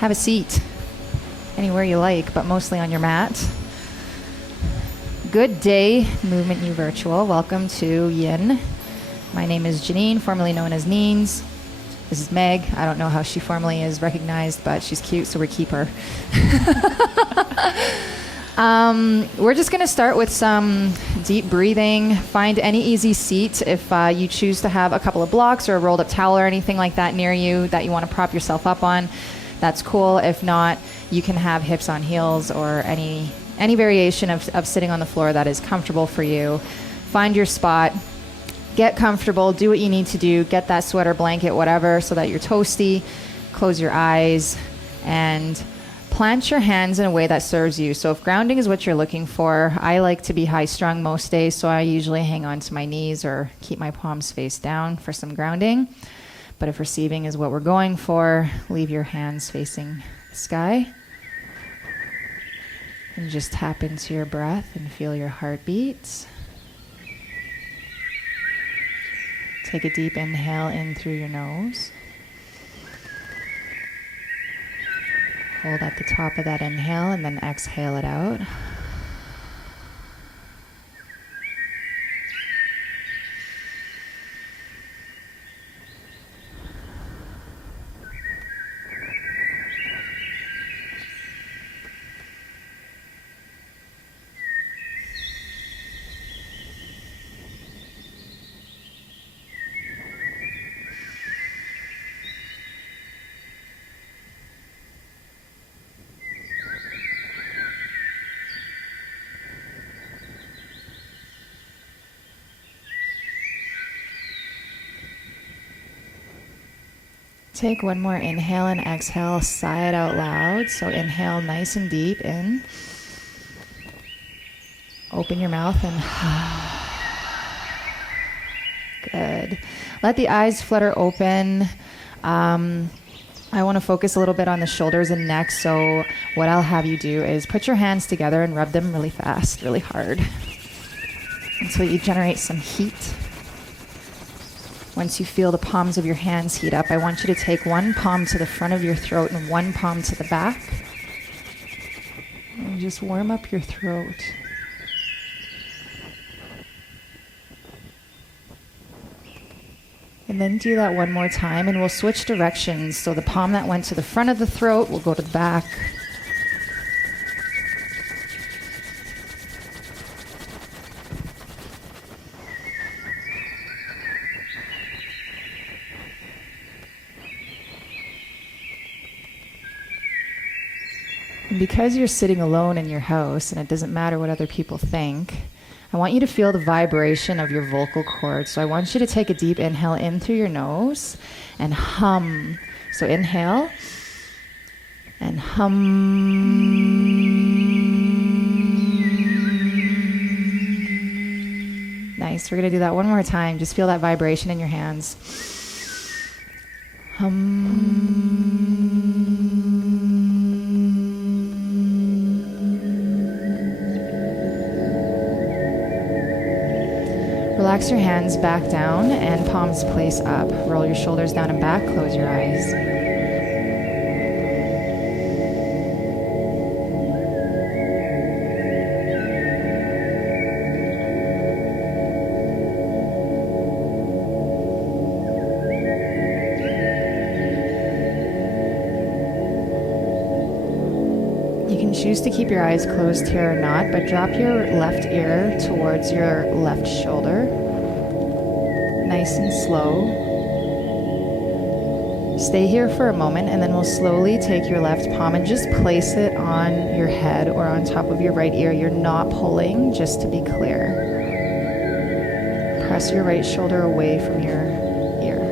Have a seat anywhere you like, but mostly on your mat. Good day, Movement U Virtual. Welcome to Yin. My name is Janine, formerly known as Neens. This is Meg. I don't know how she formally is recognized, but she's cute, so we keep her. We're just going to start with some deep breathing. Find any easy seat. If you choose to have a couple of blocks or a rolled up towel or anything like that near you that you want to prop yourself up on, that's cool. If not, you can have hips on heels or any variation of sitting on the floor that is comfortable for you. Find your spot. Get comfortable. Do what you need to do. Get that sweater, blanket, whatever, so that you're toasty. Close your eyes and plant your hands in a way that serves you. So if grounding is what you're looking for, I like to be high strung most days, so I usually hang on to my knees or keep my palms face down for some grounding. But if receiving is what we're going for, leave your hands facing the sky. And just tap into your breath and feel your heartbeat. Take a deep inhale in through your nose. Hold at the top of that inhale and then exhale it out. Take one more inhale and exhale, sigh it out loud. So inhale nice and deep in. Open your mouth and good. Let the eyes flutter open. I want to focus a little bit on the shoulders and neck. So what I'll have you do is put your hands together and rub them really fast, really hard, until you generate some heat. Once you feel the palms of your hands heat up, I want you to take one palm to the front of your throat and one palm to the back. And just warm up your throat. And then do that one more time, and we'll switch directions. So the palm that went to the front of the throat will go to the back. Because you're sitting alone in your house and it doesn't matter what other people think, I want you to feel the vibration of your vocal cords. So I want you to take a deep inhale in through your nose and hum. So inhale and hum. Nice. We're going to do that one more time. Just feel that vibration in your hands. Hum. Relax your hands back down and palms place up. Roll your shoulders down and back. Close your eyes. You can choose to keep your eyes closed here or not, but drop your left ear towards your left shoulder. Nice and slow. Stay here for a moment, and then we'll slowly take your left palm and just place it on your head or on top of your right ear. You're not pulling, just to be clear. Press your right shoulder away from your ear.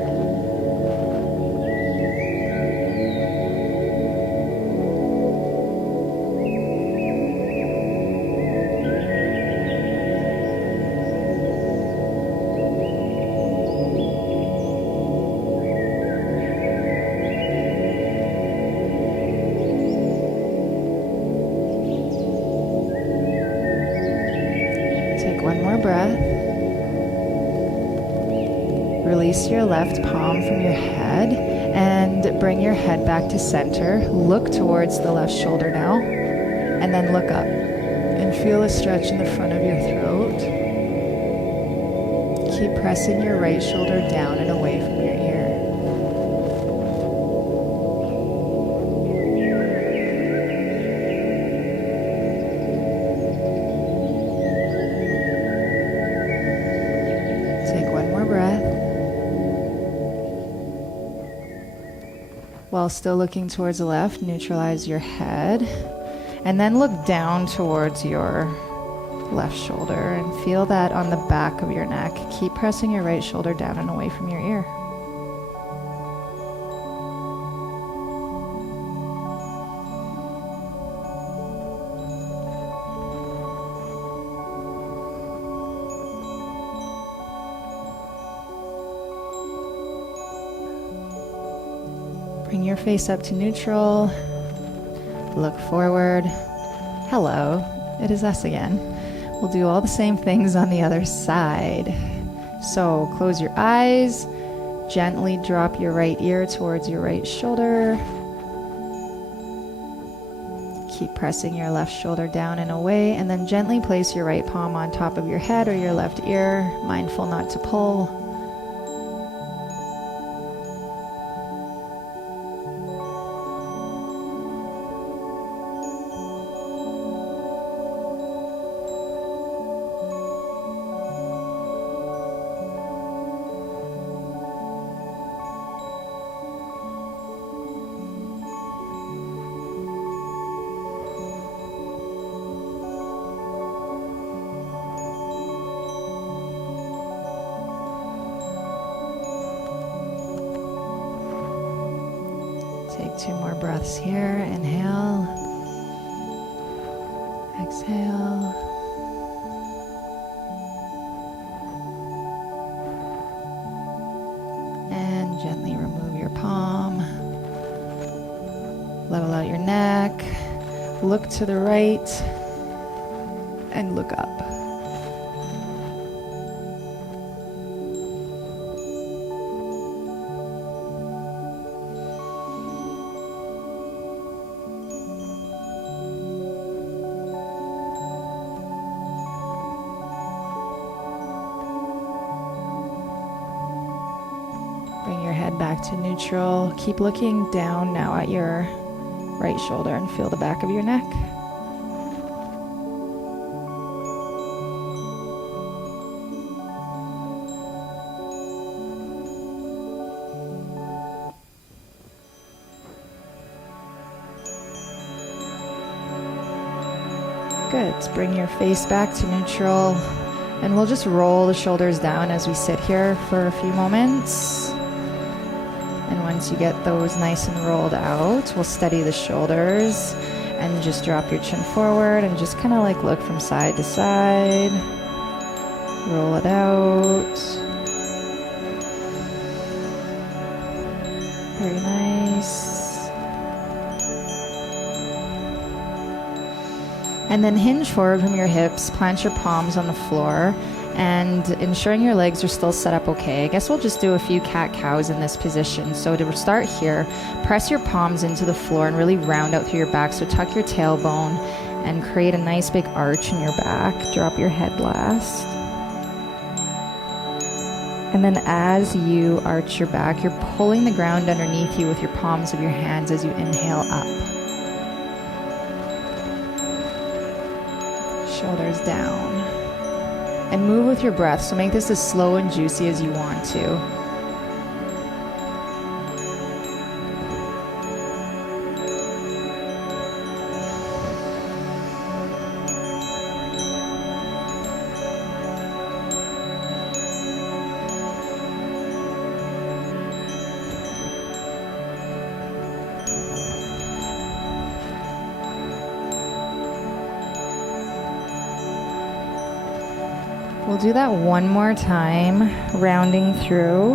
One more breath. Release your left palm from your head And bring your head back to center. Look towards the left shoulder now. And then look up. And feel a stretch in the front of your throat. Keep pressing your right shoulder down and away from your ear. Take one more breath. While still looking towards the left, neutralize your head. And then look down towards your left shoulder and feel that on the back of your neck. Keep pressing your right shoulder down and away from your ear. Bring your face up to neutral. Look forward. Hello, it is us again. We'll do all the same things on the other side. So close your eyes, gently drop your right ear towards your right shoulder. Keep pressing your left shoulder down and away, and then gently place your right palm on top of your head or your left ear, mindful not to pull. Take 2 more breaths here. Inhale. Exhale. And gently remove your palm. Level out your neck. Look to the right. And look up. Bring your head back to neutral. Keep looking down now at your right shoulder and feel the back of your neck. Good. Bring your face back to neutral. And we'll just roll the shoulders down as we sit here for a few moments. And once you get those nice and rolled out, we'll steady the shoulders and just drop your chin forward and just kind of like look from side to side. Roll it out. Very nice. And then hinge forward from your hips, plant your palms on the floor, and ensuring your legs are still set up okay. I guess we'll just do a few cat-cows in this position. So to start here, press your palms into the floor and really round out through your back. So tuck your tailbone and create a nice big arch in your back. Drop your head last. And then as you arch your back, you're pulling the ground underneath you with your palms of your hands as you inhale up. Shoulders down. And move with your breath, so make this as slow and juicy as you want to. We'll do that one more time, rounding through,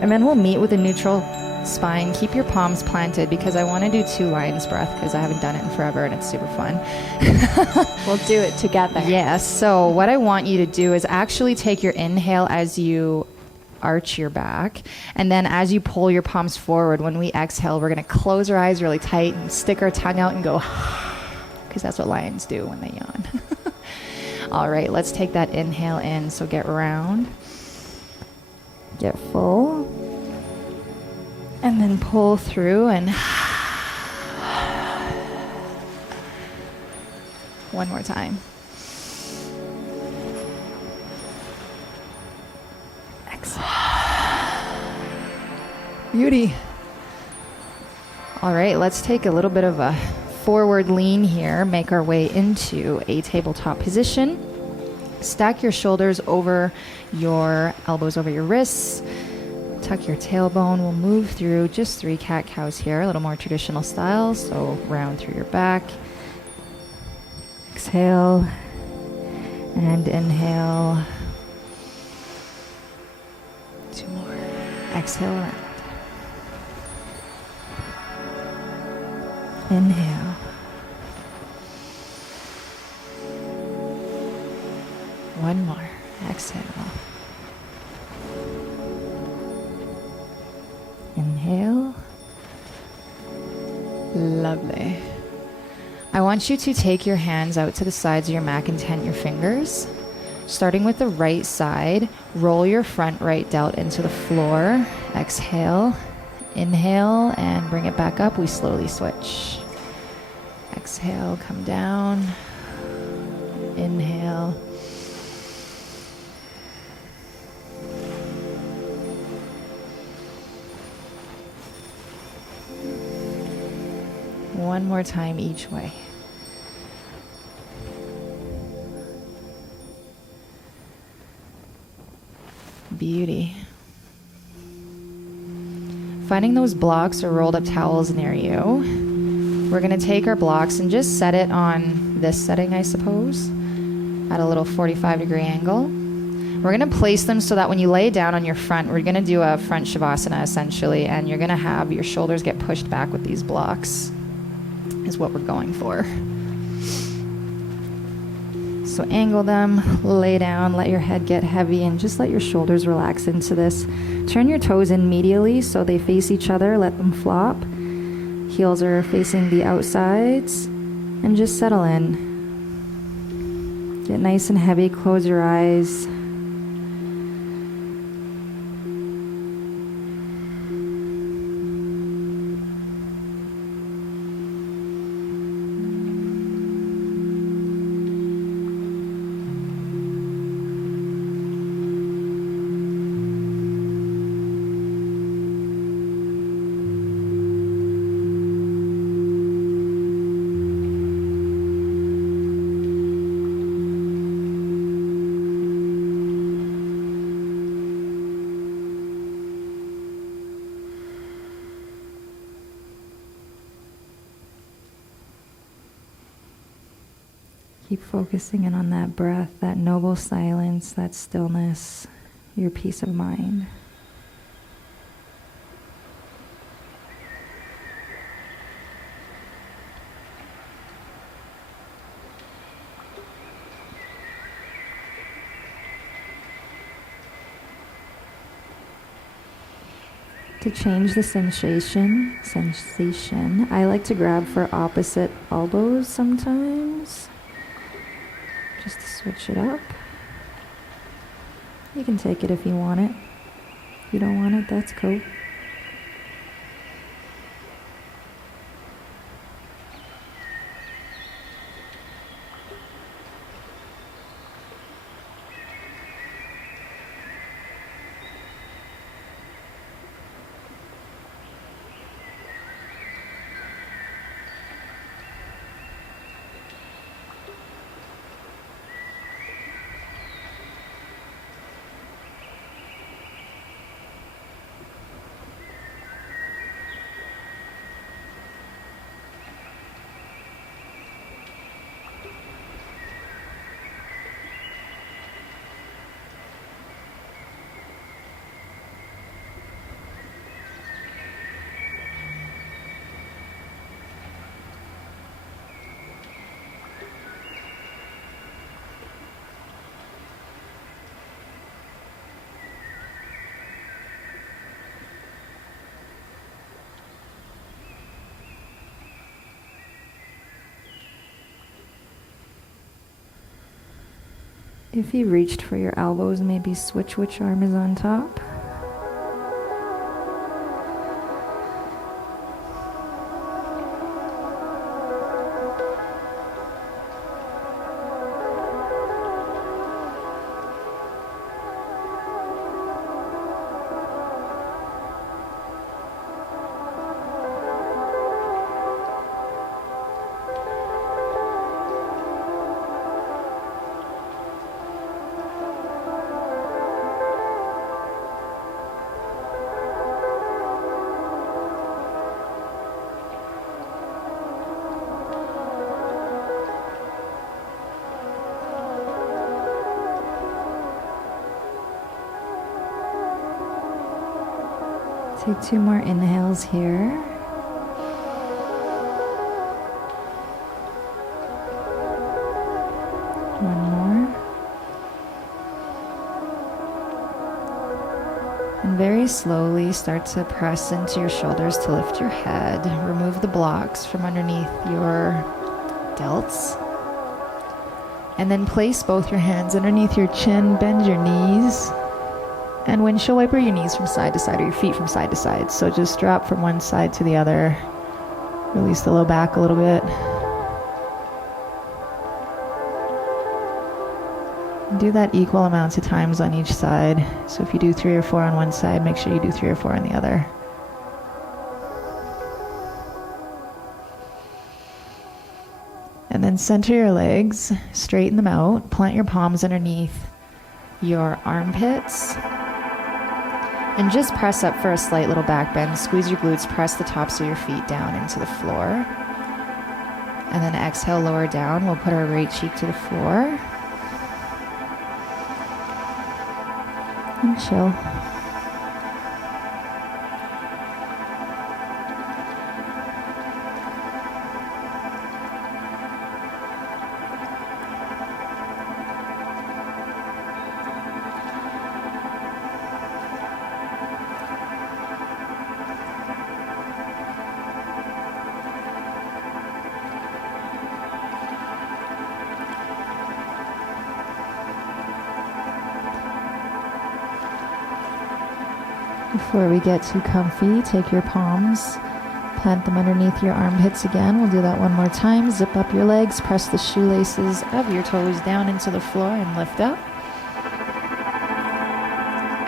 and then we'll meet with a neutral spine. Keep your palms planted because I want to do 2 lion's breath because I haven't done it in forever and it's super fun. We'll do it together. Yes. So what I want you to do is actually take your inhale as you arch your back. And then as you pull your palms forward, when we exhale, we're going to close our eyes really tight and stick our tongue out and go, because that's what lions do when they yawn. All right, let's take that inhale in. So get round, get full, and then pull through and one more time. Exhale. Beauty. All right, let's take a little bit of a forward lean here. Make our way into a tabletop position. Stack your shoulders over your elbows over your wrists. Tuck your tailbone. We'll move through just 3 cat-cows here, a little more traditional style. So round through your back. Exhale and inhale. 2 more. Exhale around. Inhale. One more. Exhale. Inhale. Lovely. I want you to take your hands out to the sides of your mat and tent your fingers. Starting with the right side, roll your front right delt into the floor. Exhale. Inhale and bring it back up. We slowly switch. Exhale, come down. Inhale. One more time each way. Beauty. Finding those blocks or rolled up towels near you. We're going to take our blocks and just set it on this setting, I suppose, at a little 45-degree angle. We're going to place them so that when you lay down on your front, we're going to do a front shavasana essentially, and you're going to have your shoulders get pushed back with these blocks is what we're going for. So angle them, lay down, let your head get heavy, and just let your shoulders relax into this. Turn your toes in medially so they face each other, let them flop. Heels are facing the outsides, and just settle in. Get nice and heavy, close your eyes. Keep focusing in on that breath, that noble silence, that stillness, your peace of mind. To change the sensation, I like to grab for opposite elbows sometimes. Just to switch it up. You can take it if you want it. If you don't want it, that's cool. If you reached for your elbows, maybe switch which arm is on top. Take 2 more inhales here. One more. And very slowly start to press into your shoulders to lift your head. Remove the blocks from underneath your delts. And then place both your hands underneath your chin, bend your knees. And windshield wiper your knees from side to side or your feet from side to side. So just drop from one side to the other. Release the low back a little bit. Do that equal amounts of times on each side. So if you do 3 or 4 on one side, make sure you do 3 or 4 on the other. And then center your legs, straighten them out, plant your palms underneath your armpits. And just press up for a slight little back bend. Squeeze your glutes, press the tops of your feet down into the floor. And then exhale, lower down. We'll put our right cheek to the floor. And chill. Before we get too comfy, take your palms, plant them underneath your armpits again. We'll do that one more time. Zip up your legs, press the shoelaces of your toes down into the floor and lift up.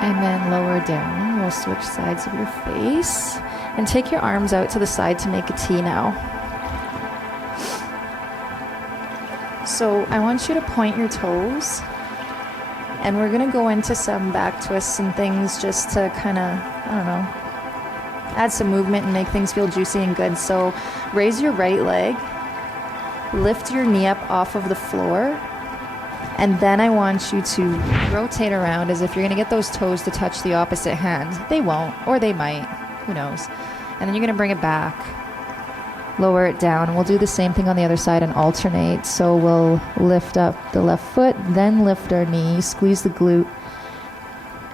And then lower down. We'll switch sides of your face. And take your arms out to the side to make a T now. So I want you to point your toes. And we're going to go into some back twists and things just to kind of, add some movement and make things feel juicy and good. So raise your right leg, lift your knee up off of the floor, and then I want you to rotate around as if you're going to get those toes to touch the opposite hand. They won't, or they might, who knows. And then you're going to bring it back, lower it down. We'll do the same thing on the other side and alternate. So we'll lift up the left foot, then lift our knee, squeeze the glute,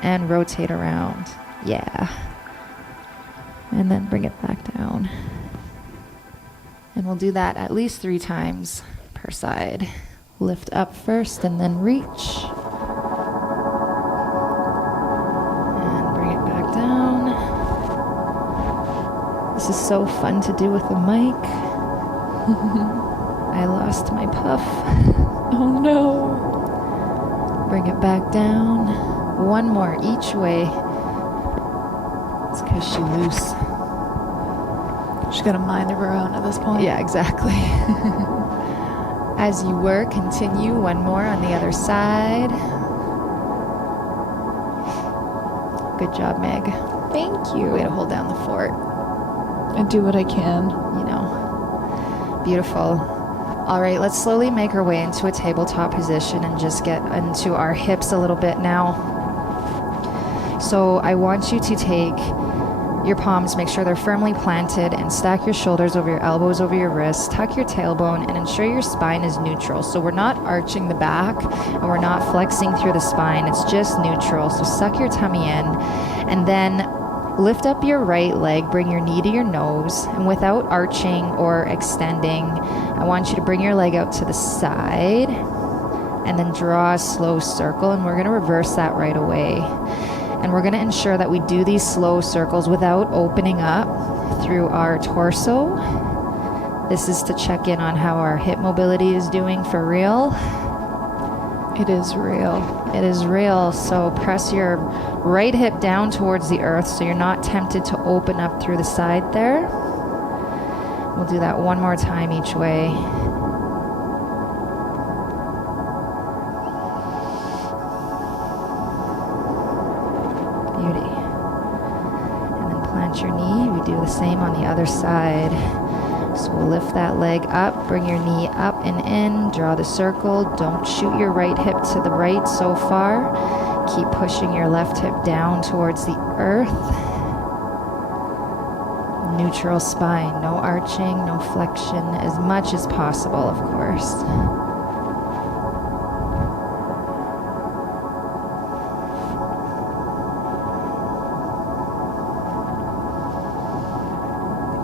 and rotate around. Yeah. And then bring it back down. And we'll do that at least 3 times per side. Lift up first and then reach. And bring it back down. This is so fun to do with the mic. I lost my puff. Oh no. Bring it back down. One more each way. It's because she's loose. She's got a mind of her own at this point. Yeah, exactly. As you work, continue. One more on the other side. Good job, Meg. Thank you. Way to hold down the fort. I do what I can. You know. Beautiful. All right, let's slowly make our way into a tabletop position and just get into our hips a little bit now. So I want you to take your palms, make sure they're firmly planted, and stack your shoulders over your elbows over your wrists. Tuck your tailbone and ensure your spine is neutral. So we're not arching the back and we're not flexing through the spine. It's just neutral. So suck your tummy in and then lift up your right leg. Bring your knee to your nose. And without arching or extending, I want you to bring your leg out to the side. and then draw a slow circle, and we're going to reverse that right away. And we're going to ensure that we do these slow circles without opening up through our torso. This is to check in on how our hip mobility is doing for real. It is real. It is real. So press your right hip down towards the earth so you're not tempted to open up through the side there. We'll do that one more time each way. Beauty. And then plant your knee. We do the same on the other side. So we'll lift that leg up, bring your knee up and in, draw the circle. Don't shoot your right hip to the right so far. Keep pushing your left hip down towards the earth. Neutral spine, no arching, no flexion, as much as possible, of course.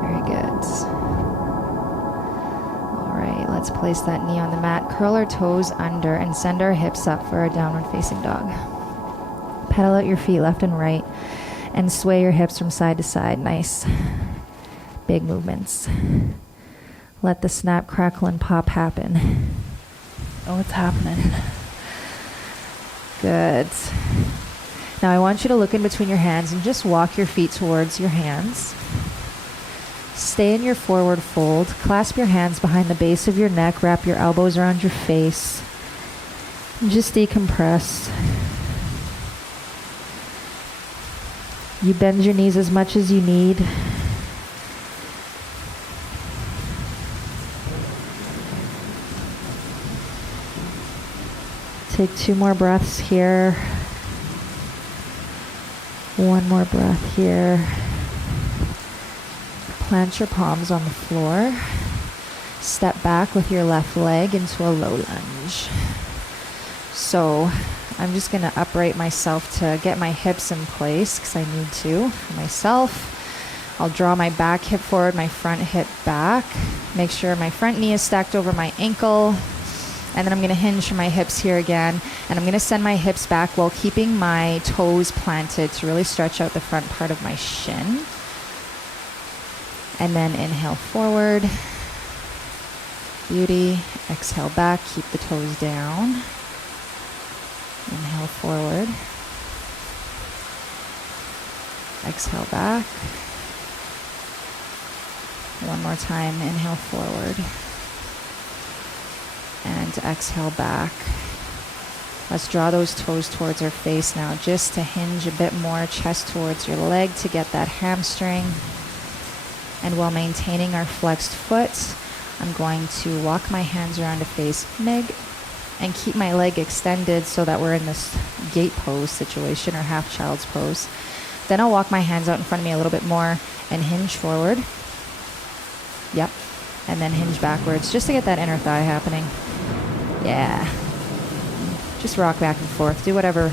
Very good. All right, let's place that knee on the mat, curl our toes under, and send our hips up for a downward facing dog. Pedal out your feet left and right, and sway your hips from side to side. Nice. Big movements. Let the snap, crackle, and pop happen. Oh, it's happening. Good. Now I want you to look in between your hands and just walk your feet towards your hands. Stay in your forward fold. Clasp your hands behind the base of your neck. Wrap your elbows around your face. And just decompress. You bend your knees as much as you need. Take 2 more breaths here. 1 more breath here. Plant your palms on the floor. Step back with your left leg into a low lunge. So I'm just going to upright myself to get my hips in place because I need to for myself. I'll draw my back hip forward, my front hip back. Make sure my front knee is stacked over my ankle. And then I'm going to hinge from my hips here again. And I'm going to send my hips back while keeping my toes planted to really stretch out the front part of my shin. And then inhale forward. Beauty. Exhale back. Keep the toes down. Inhale forward. Exhale back. One more time. Inhale forward. And exhale back. Let's draw those toes towards our face now, just to hinge a bit more, chest towards your leg to get that hamstring. And while maintaining our flexed foot, I'm going to walk my hands around to face Mig and keep my leg extended so that we're in this gate pose situation or half child's pose. Then I'll walk my hands out in front of me a little bit more and hinge forward. Yep. And then hinge backwards just to get that inner thigh happening. Yeah. Just rock back and forth. Do whatever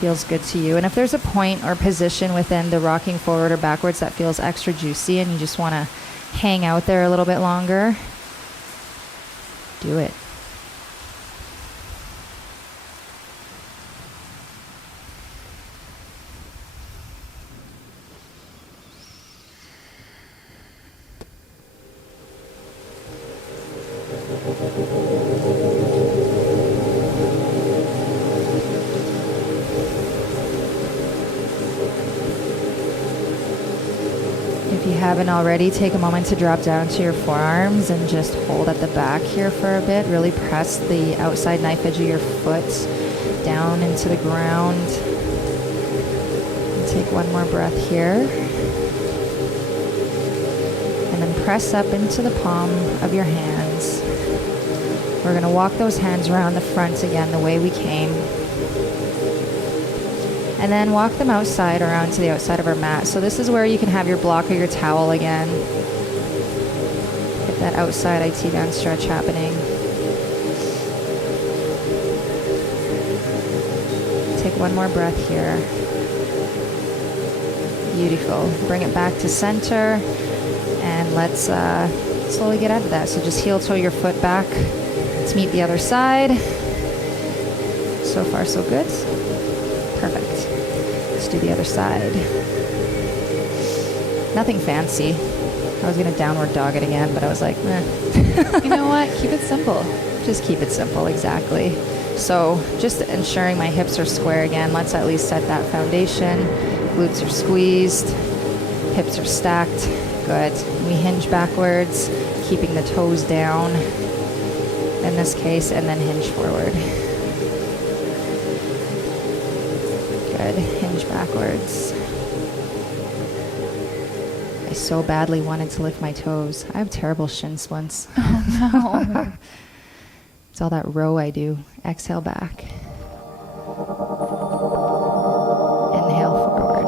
feels good to you. And if there's a point or position within the rocking forward or backwards that feels extra juicy and you just want to hang out there a little bit longer, do it. If you haven't already, take a moment to drop down to your forearms and just hold at the back here for a bit. Really press the outside knife edge of your foot down into the ground. And take one more breath here. And then press up into the palm of your hands. We're going to walk those hands around the front again the way we came. And then walk them outside around to the outside of our mat. So this is where you can have your block or your towel again. Get that outside IT band stretch happening. Take one more breath here. Beautiful. Bring it back to center. And let's slowly get out of that. So just heel toe your foot back. Let's meet the other side. So far, so good. Perfect. Let's do the other side. Nothing fancy. I was going to downward dog it again, but I was like, eh. You know what? Keep it simple. Just keep it simple, exactly. So just ensuring my hips are square again. Let's at least set that foundation. Glutes are squeezed. Hips are stacked. Good. We hinge backwards, keeping the toes down in this case, and then hinge forward. Good. Hinge backwards. I so badly wanted to lift my toes. I have terrible shin splints. Oh, no. It's all that row I do. Exhale back. Inhale forward.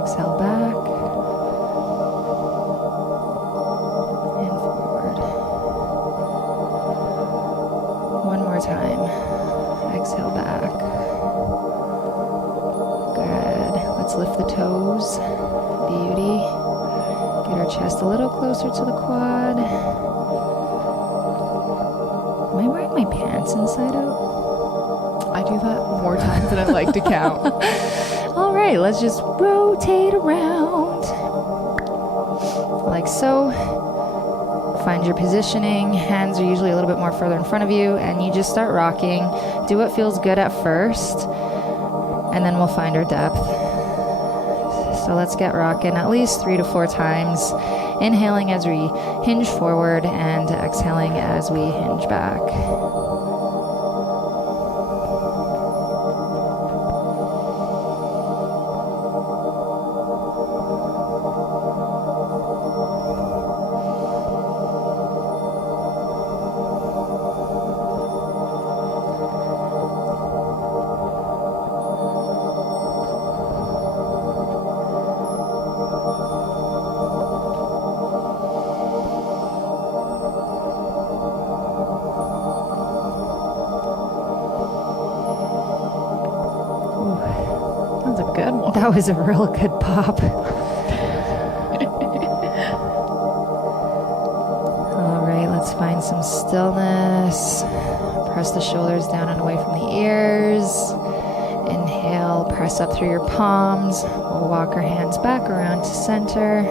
Exhale back. And forward. One more time. Exhale back. Good. Let's lift the toes. Beauty. Get our chest a little closer to the quad. Am I wearing my pants inside out? I do that more times than I like to count. All right, let's just rotate around. Like so. Find your positioning. Hands are usually a little bit more further in front of you, and you just start rocking. Do what feels good at first, and then we'll find our depth. So let's get rocking at least 3 to 4 times. Inhaling as we hinge forward and exhaling as we hinge back. Good one. That was a real good pop. All right, let's find some stillness. Press the shoulders down and away from the ears. Inhale, press up through your palms. We'll walk our hands back around to center.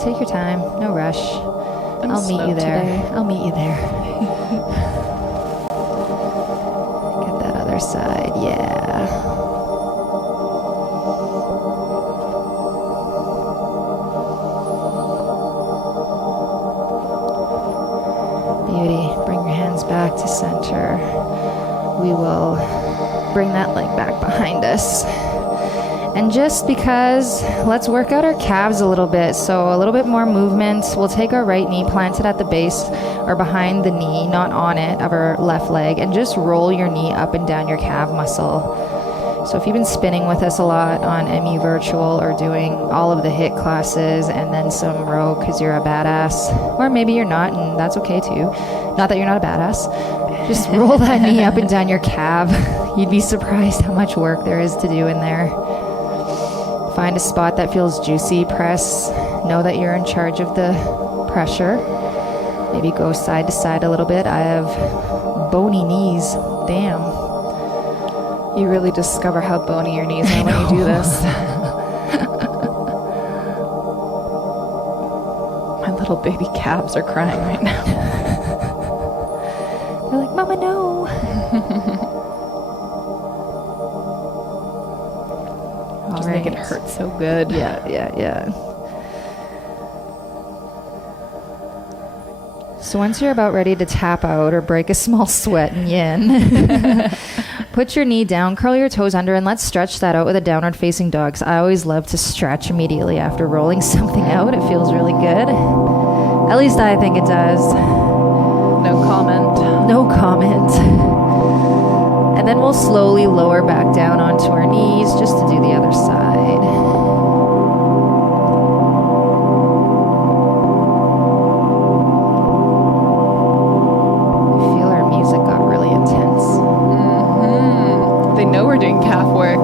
Take your time, no rush. I'll meet you there. Today. I'll meet you there. Get that other side, yeah. Beauty. Bring your hands back to center. We will bring that leg back behind us. And just because, let's work out our calves a little bit. So a little bit more movement. We'll take our right knee, plant it at the base or behind the knee, not on it, of our left leg, and just roll your knee up and down your calf muscle. So if you've been spinning with us a lot on MU Virtual or doing all of the HIIT classes and then some row because you're a badass, or maybe you're not, and that's okay too. Not that you're not a badass. Just roll that knee up and down your calf. You'd be surprised how much work there is to do in there. Find a spot that feels juicy. Press. Know that you're in charge of the pressure. Maybe go side to side a little bit. I have bony knees. Damn. You really discover how bony your knees are when you do this. My little baby calves are crying right now. They're like, Mama, no. Just make it hurt so good. Yeah. So once you're about ready to tap out or break a small sweat in yin, put your knee down, curl your toes under, and let's stretch that out with a downward facing dog. 'Cause I always love to stretch immediately after rolling something out. It feels really good. At least I think it does. No comment. No comment. And then we'll slowly lower back down onto our knees just to do the other side. I feel our music got really intense. They know we're doing calf work.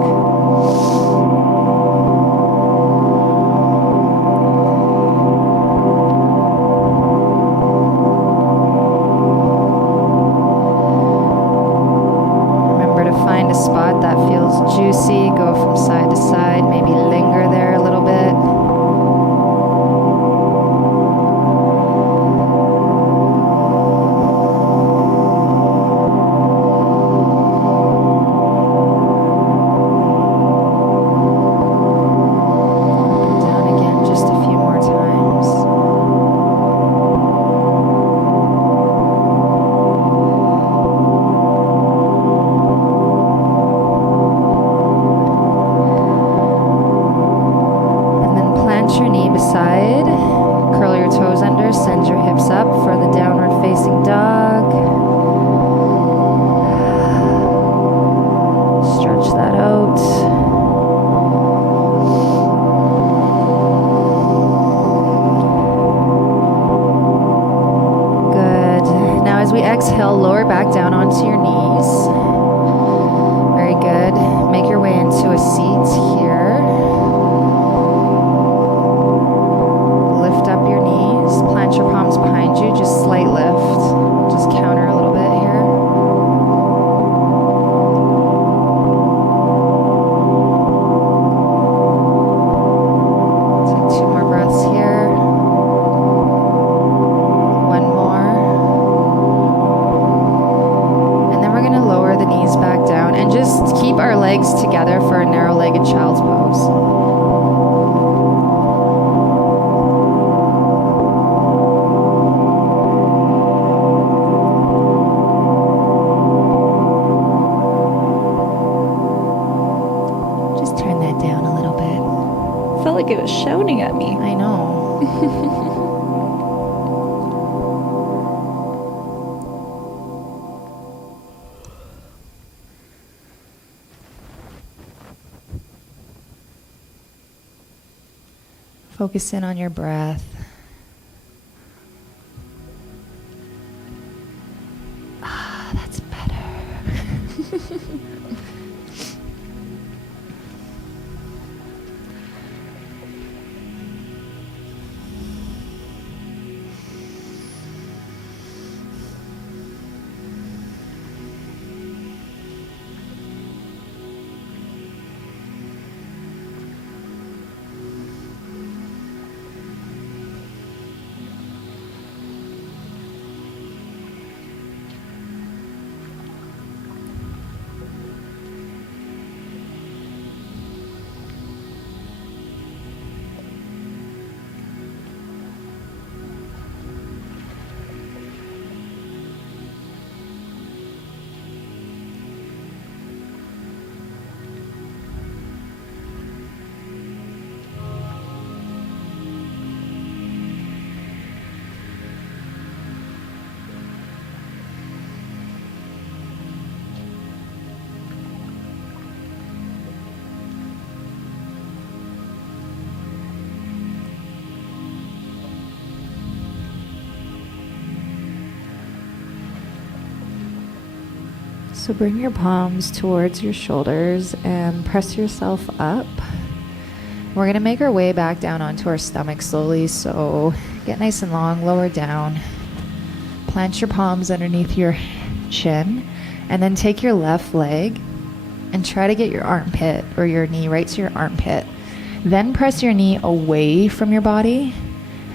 side. Curl your toes under, send your hips up for the downward facing dog. Stretch that out. Good. Now as we exhale, lower back down onto your knees. Very good. Make your way into a seat here. Lift up your knees. Plant your palms behind you. Just slight lift. Just counter a little bit here. Take 2 more breaths here. 1 more. And then we're going to lower the knees back down and just keep our legs together for a narrow-legged child's pose. Felt like it was shouting at me. I know. Focus in on your breath. Ah, that's better. So bring your palms towards your shoulders and press yourself up. We're going to make our way back down onto our stomach slowly. So get nice and long, lower down. Plant your palms underneath your chin. And then take your left leg and try to get your armpit or your knee right to your armpit. Then press your knee away from your body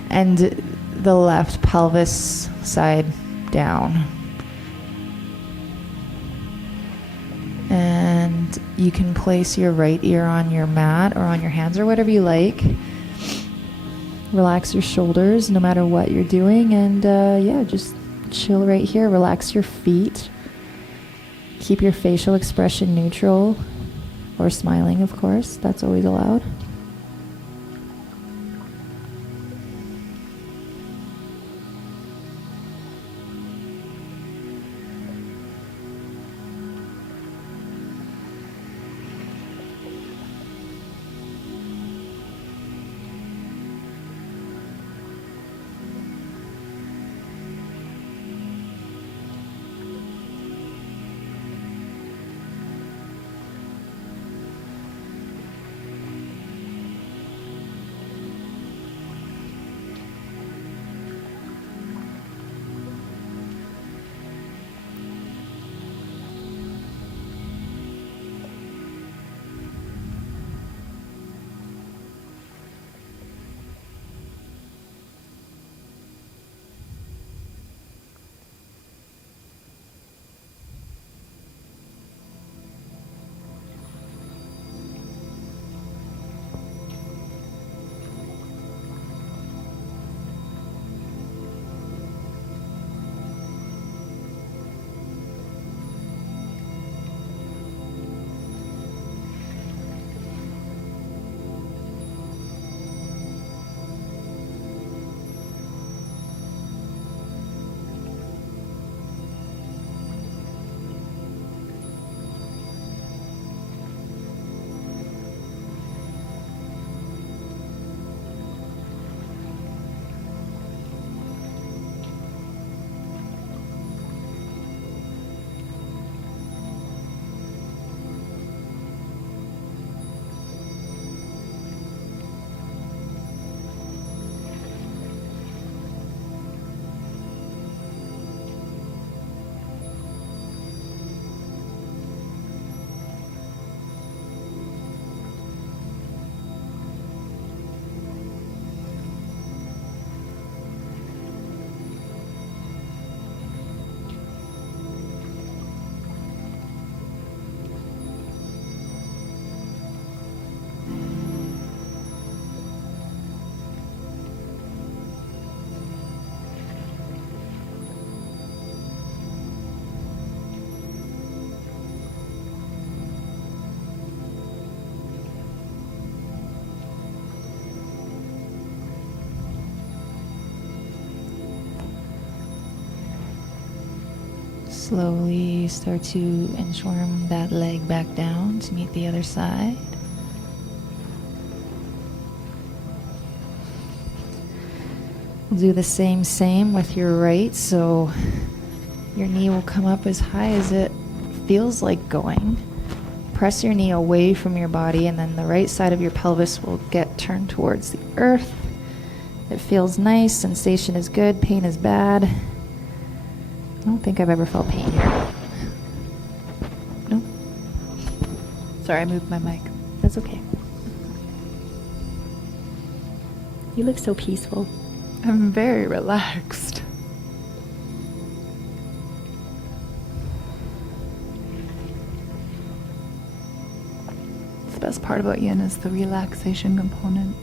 and the left pelvis side down. And you can place your right ear on your mat or on your hands or whatever you like. Relax your shoulders no matter what you're doing. And yeah, just chill right here. Relax your feet. Keep your facial expression neutral or smiling, of course. That's always allowed. Slowly start to inchworm that leg back down to meet the other side. We'll do the same with your right, so your knee will come up as high as it feels like going. Press your knee away from your body, and then the right side of your pelvis will get turned towards the earth. It feels nice, sensation is good, pain is bad. I don't think I've ever felt pain here. No? Sorry, I moved my mic. That's okay. You look so peaceful. I'm very relaxed. The best part about yin is the relaxation component.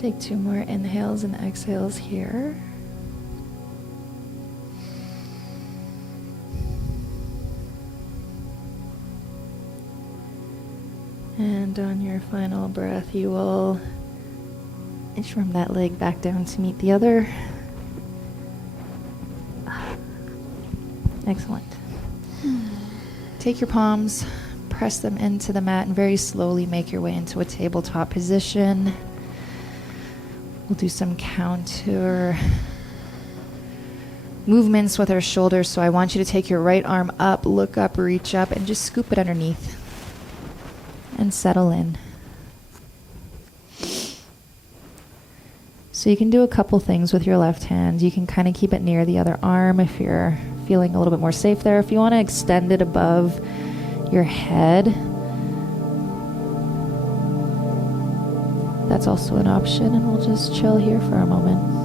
Take 2 more inhales and exhales here. And on your final breath, you will inchworm that leg back down to meet the other. Excellent. Take your palms, press them into the mat, and very slowly make your way into a tabletop position. We'll do some counter movements with our shoulders. So I want you to take your right arm up, look up, reach up, and just scoop it underneath and settle in. So you can do a couple things with your left hand. You can kind of keep it near the other arm if you're feeling a little bit more safe there. If you want to extend it above your head, that's also an option, and we'll just chill here for a moment.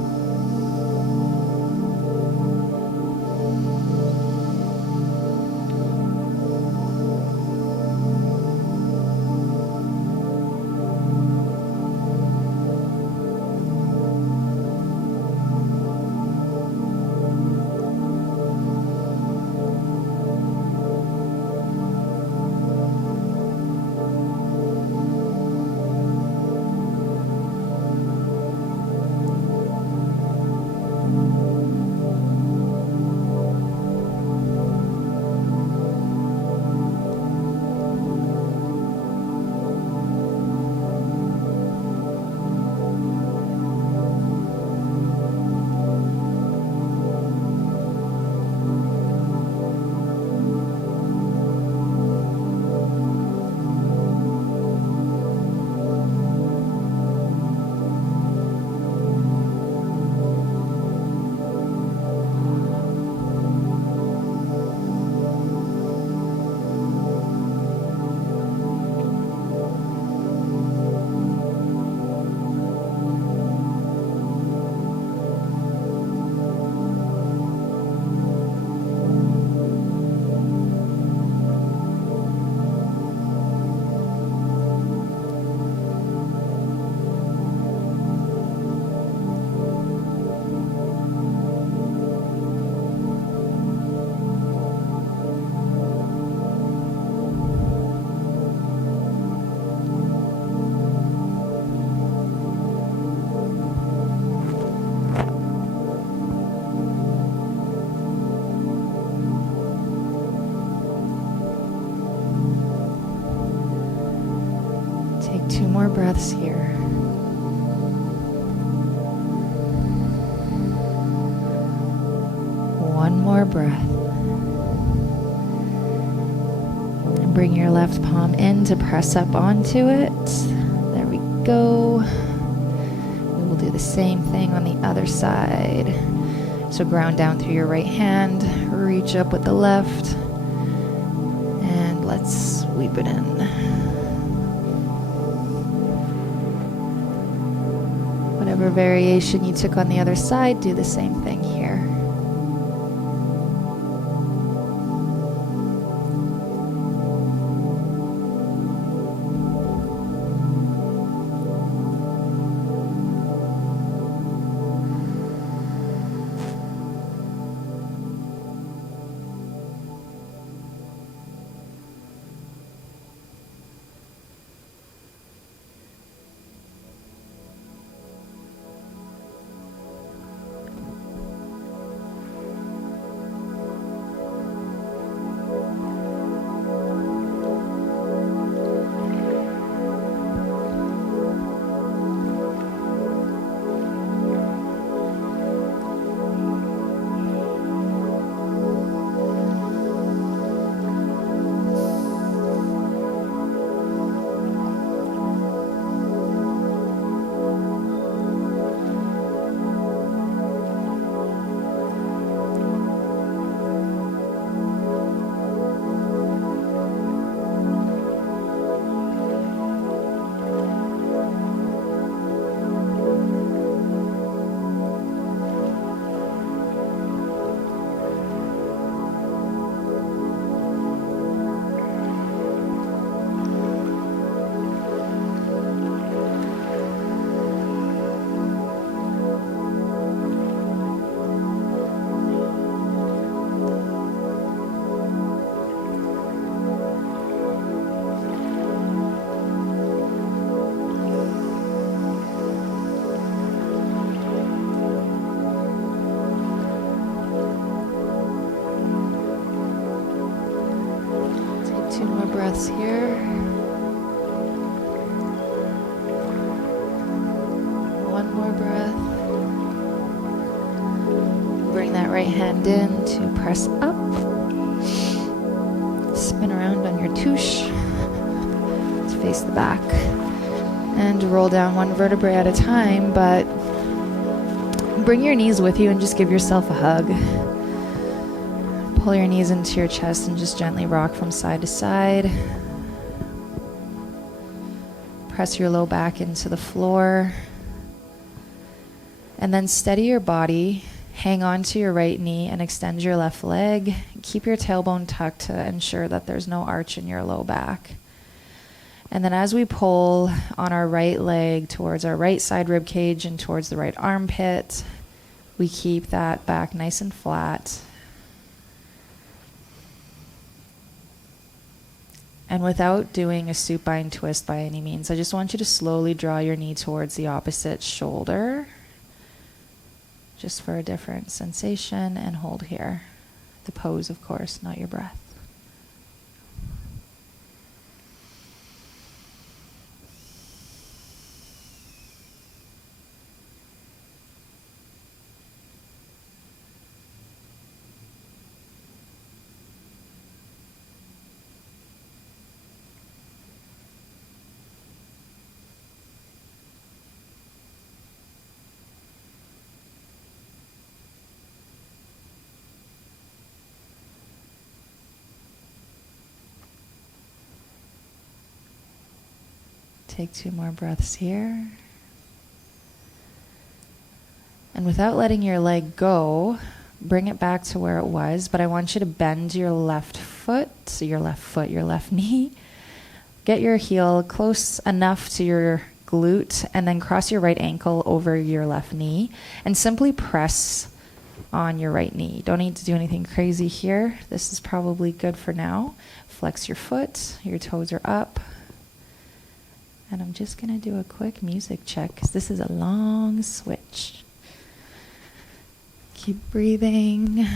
Take 2 more breaths here. One more breath. And bring your left palm in to press up onto it. There we go. We will do the same thing on the other side. So ground down through your right hand, reach up with the left, and let's sweep it in. Whatever variation you took on the other side, do the same thing here. Breaths here. One more breath. Bring that right hand in to press up. Spin around on your touche to face the back. And roll down one vertebrae at a time, but bring your knees with you and just give yourself a hug. Pull your knees into your chest and just gently rock from side to side. Press your low back into the floor. And then steady your body. Hang on to your right knee and extend your left leg. Keep your tailbone tucked to ensure that there's no arch in your low back. And then as we pull on our right leg towards our right side rib cage and towards the right armpit, we keep that back nice and flat. And without doing a supine twist by any means, I just want you to slowly draw your knee towards the opposite shoulder, just for a different sensation, and hold here. The pose, of course, not your breath. Take 2 more breaths here. And without letting your leg go, bring it back to where it was, but I want you to bend your left foot, so your left knee. Get your heel close enough to your glute, and then cross your right ankle over your left knee, and simply press on your right knee. Don't need to do anything crazy here. This is probably good for now. Flex your foot, your toes are up. And I'm just going to do a quick music check because this is a long switch. Keep breathing.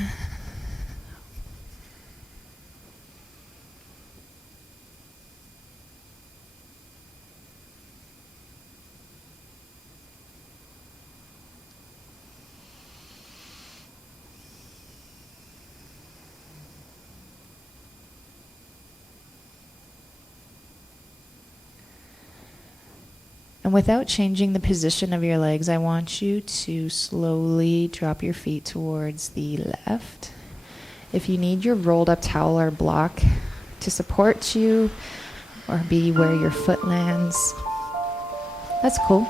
And without changing the position of your legs, I want you to slowly drop your feet towards the left. If you need your rolled up towel or block to support you or be where your foot lands, that's cool.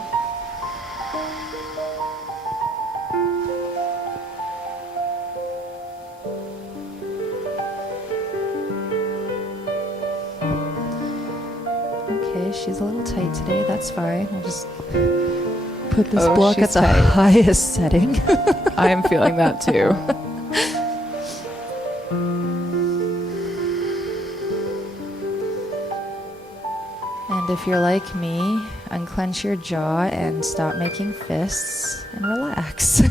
She's a little tight today. That's fine. I'll just put this block at the highest setting. I am feeling that too. And if you're like me, unclench your jaw and stop making fists and relax.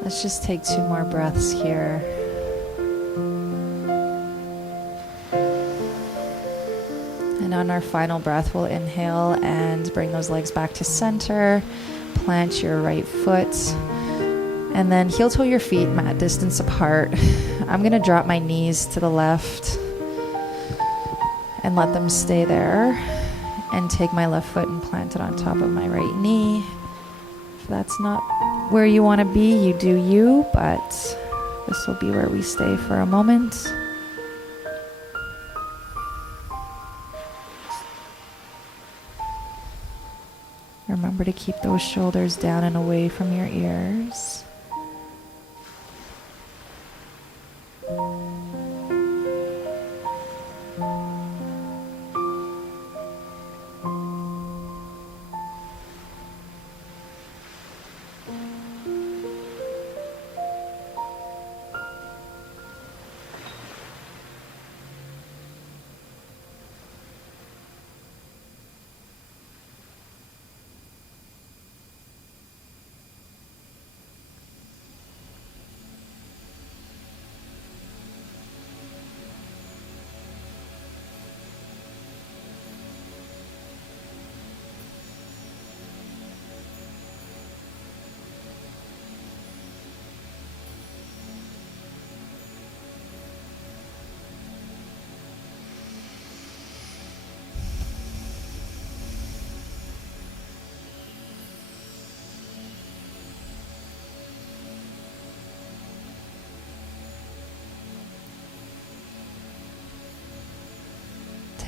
Let's just take 2 more breaths here. And on our final breath, we'll inhale and bring those legs back to center. Plant your right foot. And then heel toe your feet mat distance apart. I'm going to drop my knees to the left and let them stay there. And take my left foot and plant it on top of my right knee. If that's not where you want to be, you do you, but this will be where we stay for a moment. Remember to keep those shoulders down and away from your ears.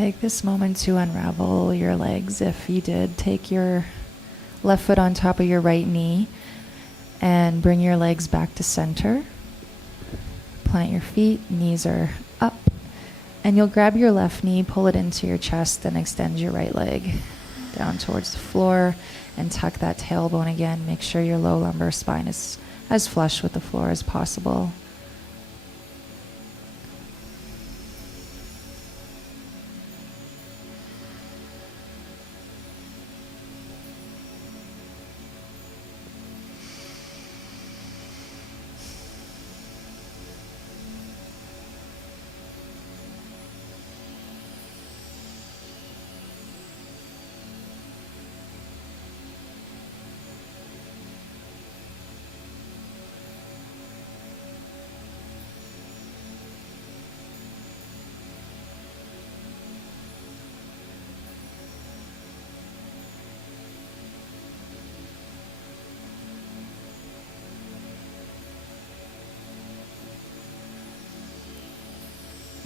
Take this moment to unravel your legs. If you did, take your left foot on top of your right knee and bring your legs back to center. Plant your feet, knees are up, and you'll grab your left knee, pull it into your chest, and extend your right leg down towards the floor and tuck that tailbone again. Make sure your low lumbar spine is as flush with the floor as possible.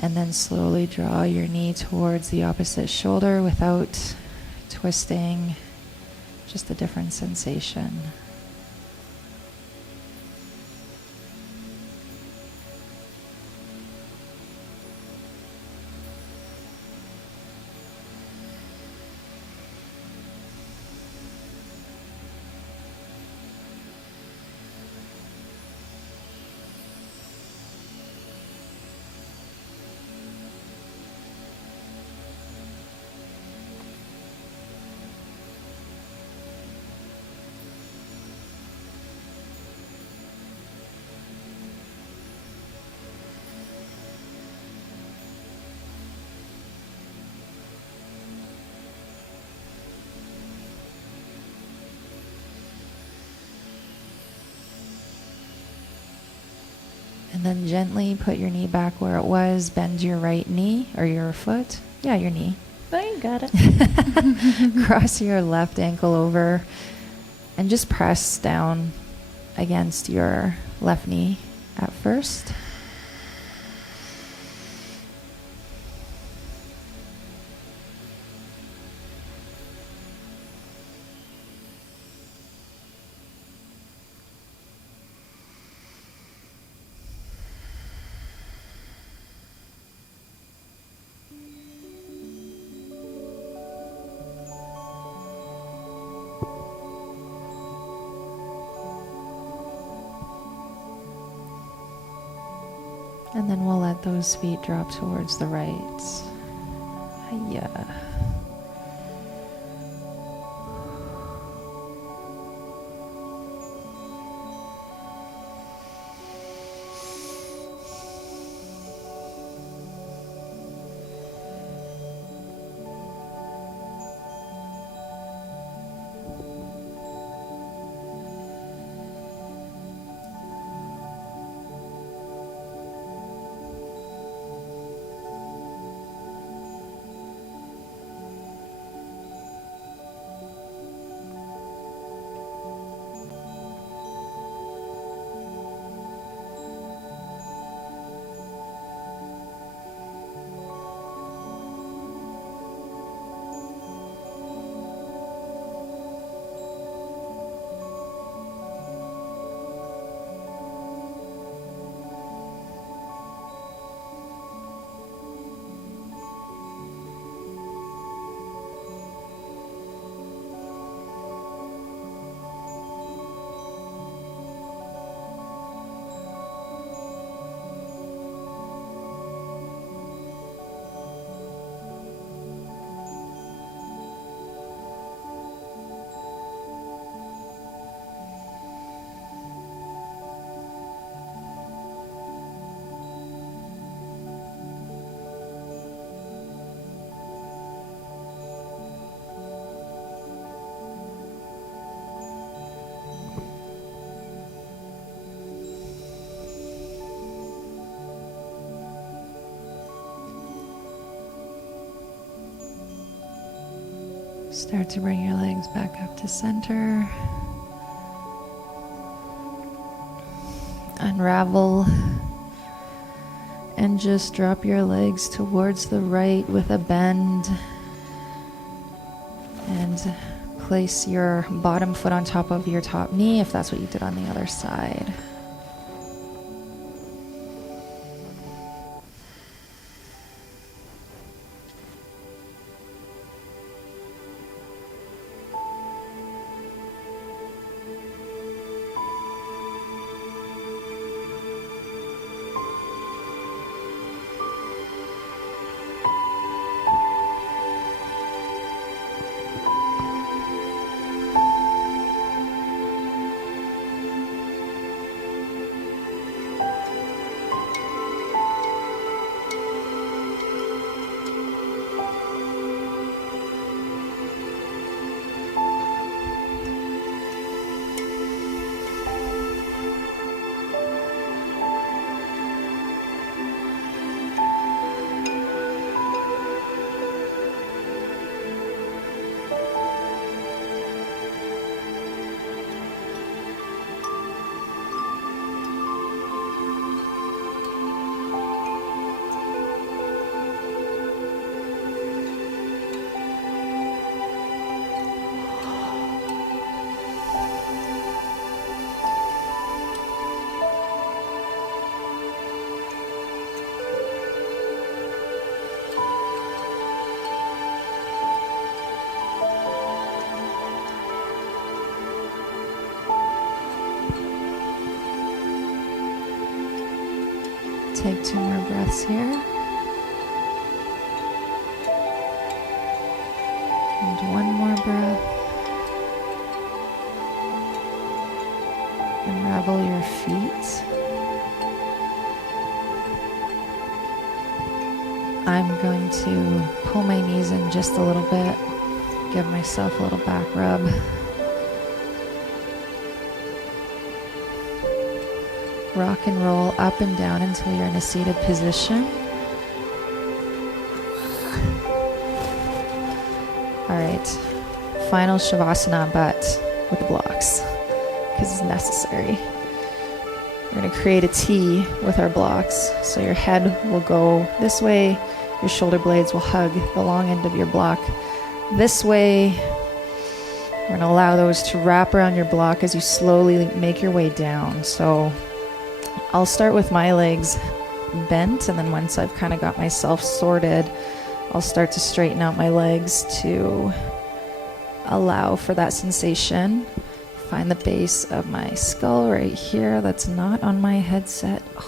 And then slowly draw your knee towards the opposite shoulder without twisting, just a different sensation. And then gently put your knee back where it was. Bend your right knee or your foot. Yeah, your knee. Oh, you got it. Cross your left ankle over and just press down against your left knee at first. And then we'll let those feet drop towards the right. Hiya. Start to bring your legs back up to center. Unravel And just drop your legs towards the right with a bend. And place your bottom foot on top of your top knee if that's what you did on the other side. Take 2 more breaths here. And 1 more breath. Unravel your feet. I'm going to pull my knees in just a little bit. Give myself a little back rub. Rock and roll up and down until you're in a seated position. All right, final Shavasana, but with the blocks, because it's necessary. We're gonna create a T with our blocks. So your head will go this way, your shoulder blades will hug the long end of your block this way. We're gonna allow those to wrap around your block as you slowly make your way down. So I'll start with my legs bent, and then once I've kind of got myself sorted, I'll start to straighten out my legs to allow for that sensation. Find the base of my skull right here that's not on my headset. Ugh.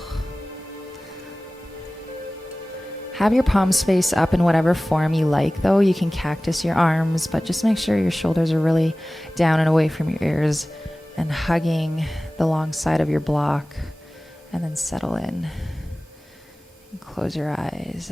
Have your palms face up in whatever form you like, though. You can cactus your arms, but just make sure your shoulders are really down and away from your ears and hugging the long side of your block. And then settle in and close your eyes.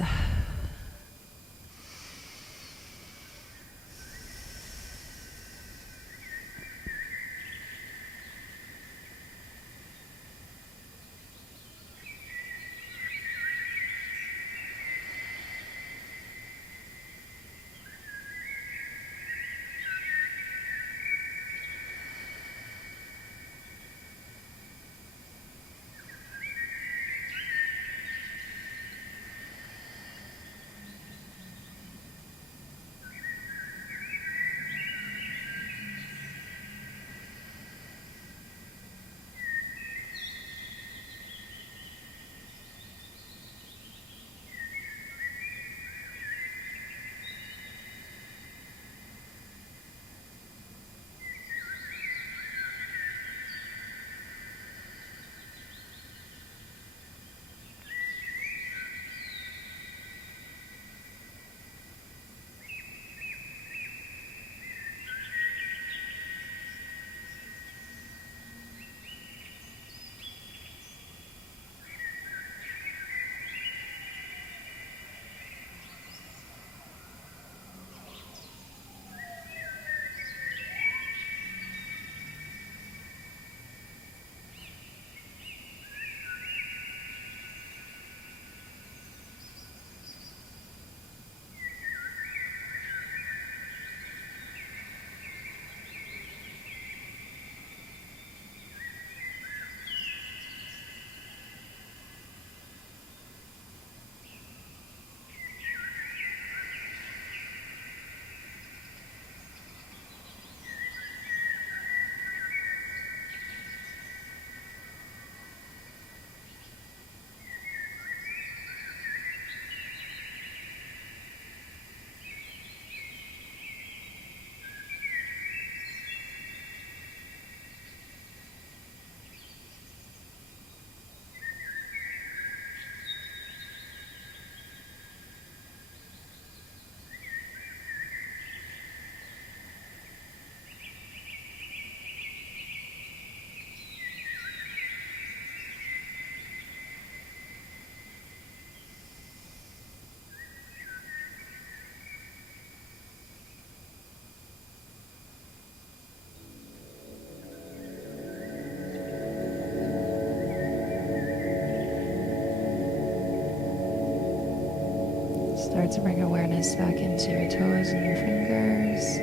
Start to bring awareness back into your toes and your fingers.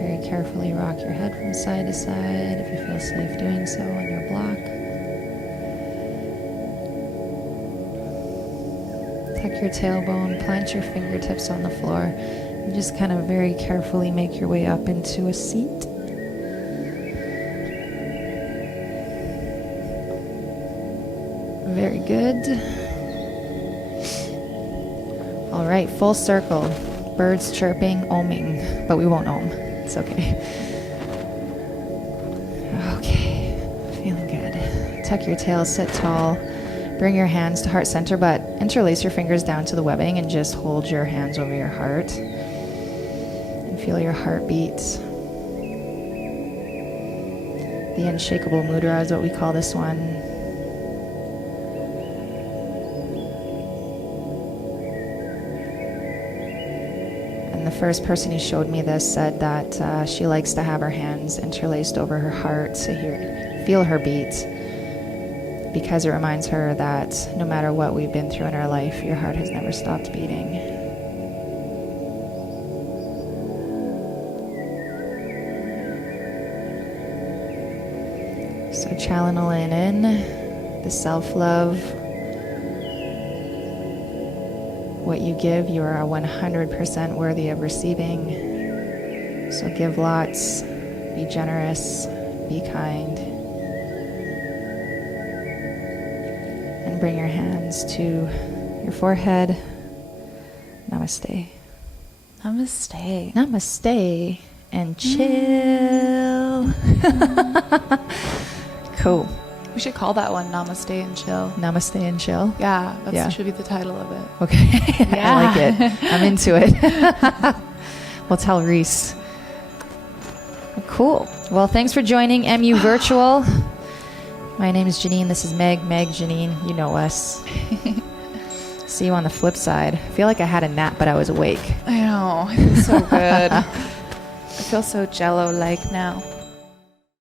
Very carefully rock your head from side to side if you feel safe doing so on your block. Tuck your tailbone, plant your fingertips on the floor, and just kind of very carefully make your way up into a seat. Very good. All right, full circle. Birds chirping, oming, but we won't om. It's okay. Okay, feeling good. Tuck your tail, sit tall. Bring your hands to heart center, but interlace your fingers down to the webbing and just hold your hands over your heart. And feel your heartbeat. The unshakable mudra is what we call this one. The first person who showed me this said that she likes to have her hands interlaced over her heart to feel her beat, because it reminds her that no matter what we've been through in our life, your heart has never stopped beating. So channeling in the self-love. What you give, you are 100% worthy of receiving. So give lots, be generous, be kind. And bring your hands to your forehead. Namaste. Namaste. Namaste. And chill. Cool. We should call that one Namaste and Chill. Namaste and chill. Yeah, that should be the title of it. Okay. Yeah. I like it. I'm into it. We'll tell Reese. Cool. Well, thanks for joining MU Virtual. My name is Janine. This is Meg. Meg, Janine. You know us. See you on the flip side. I feel like I had a nap, but I was awake. I know. It was so good. I feel so jello-like now.